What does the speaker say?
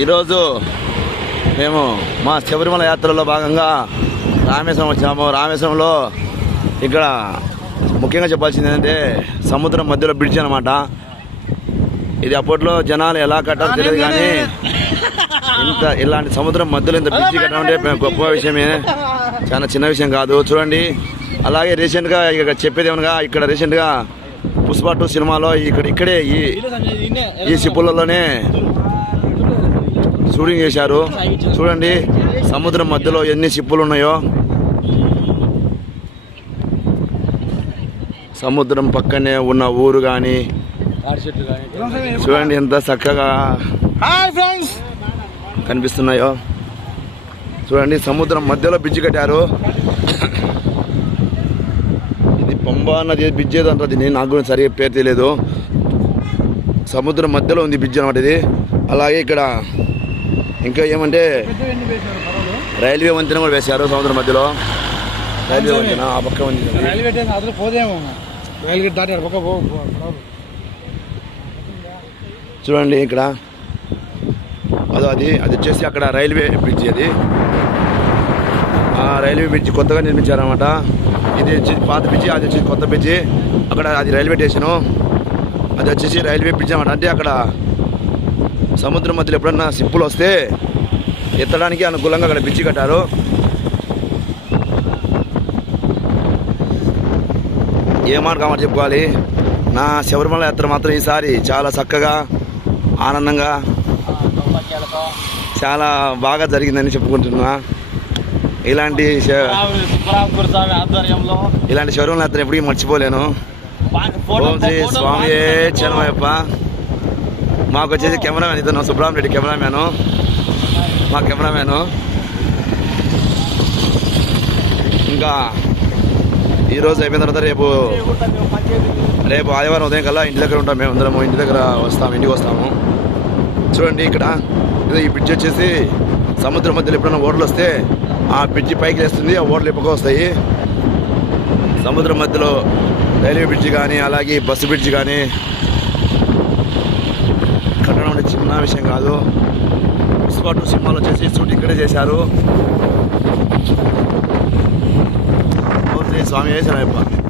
ఈరోజు మేము మా శబరిమల యాత్రలో భాగంగా రామేశ్వరం వచ్చాము. రామేశ్వరంలో ఇక్కడ ముఖ్యంగా చెప్పాల్సింది ఏంటంటే సముద్రం మధ్యలో బ్రిడ్జ్ అనమాట ఇది అప్పట్లో జనాలు ఎలా కట్టాలో తెలియదు కానీ ఇంత ఇలాంటి సముద్రం మధ్యలో ఇంత బ్రిడ్జి కట్టడం అంటే గొప్ప విషయమే. చాలా చిన్న విషయం కాదు. చూడండి. అలాగే రీసెంట్గా ఇక్కడ చెప్పేది ఏమనగా ఇక్కడ రీసెంట్గా పుష్ప టూ సినిమాలో ఇక్కడ ఇక్కడే ఈ ఈ సిప్పులలోనే షూటింగ్ చేశారు. చూడండి సముద్రం మధ్యలో ఎన్ని షిప్పులు ఉన్నాయో. సముద్రం పక్కనే ఉన్న ఊరు కానీ చూడండి ఎంత చక్కగా కనిపిస్తున్నాయో. చూడండి సముద్రం మధ్యలో బ్రిడ్జ్ కట్టారు. ఇది పంబా నది బ్రిడ్జ్ ఏదో అంటారు దీన్ని నాకు కూడా సరిగ్గా పేరు తెలియదు. సముద్రం మధ్యలో ఉంది బ్రిడ్జ్ అనమాట ఇది. అలాగే ఇక్కడ ఇంకా ఏమంటే రైల్వే వంతెన కూడా వేశారు సముద్రం మధ్యలో. రైల్వే వంతెన ఆ పక్క వంతెన. రైలు పెట్టేసి అసలు పోదేమో రైలు గట్టి దాటారు పక్క పో పో, పో. చూడండి ఇక్కడ. అదో అది అది వచ్చేసి అక్కడ రైల్వే బ్రిడ్జ్ అది. ఆ రైల్వే బ్రిడ్జ్ కొత్తగా నిర్మించారనమాట ఇది వచ్చి పాత బ్రిడ్జి అది వచ్చి కొత్త బ్రిడ్జి. అక్కడ అది రైల్వే స్టేషను. అది వచ్చేసి రైల్వే బ్రిడ్జ్ అనమాట అంటే అక్కడ సముద్రం మధ్యలో ఎప్పుడన్నా సిప్పులు వస్తే ఎత్తడానికి అనుకూలంగా అక్కడ బ్రిడ్జి కట్టారు. ఏ మాట కామాట చెప్పుకోవాలి? నా శబరిమల యాత్ర మాత్రం ఈసారి చాలా చక్కగా ఆనందంగా చాలా బాగా జరిగిందని చెప్పుకుంటున్నా. ఇలాంటి ఇలాంటి శబరిమల యాత్ర ఎప్పటికీ మర్చిపోలేను. ఓం శ్రీ స్వామి చరణమయ్యప్ప మాకు వచ్చేసి కెమెరామెన్ ఇతను సుబ్రహ్మ రెడ్డి కెమెరామెను మా కెమెరామెను ఇంకా ఈరోజు అయిపోయిన తర్వాత రేపు రేపు ఆదివారం ఉదయం కల్లా ఇంటి దగ్గర ఉంటాం మేము అందరం ఇంటి దగ్గర వస్తాము ఇంటికి వస్తాము. చూడండి ఇక్కడ ఈ బ్రిడ్జ్ వచ్చేసి సముద్రం మధ్యలో ఎప్పుడైనా ఓడలు వస్తే ఆ బ్రిడ్జి పైకి వేస్తుంది ఆ ఓడలు ఎప్పుకో వస్తాయి. సముద్రం మధ్యలో రైల్వే బ్రిడ్జ్ కానీ అలాగే బస్సు బ్రిడ్జ్ కానీ చిన్న విషయం కాదు. పుష్ప టూ సినిమాలు వచ్చేసి షూట్ ఇక్కడే చేశారు. స్వామి వేసారయ్యప్ప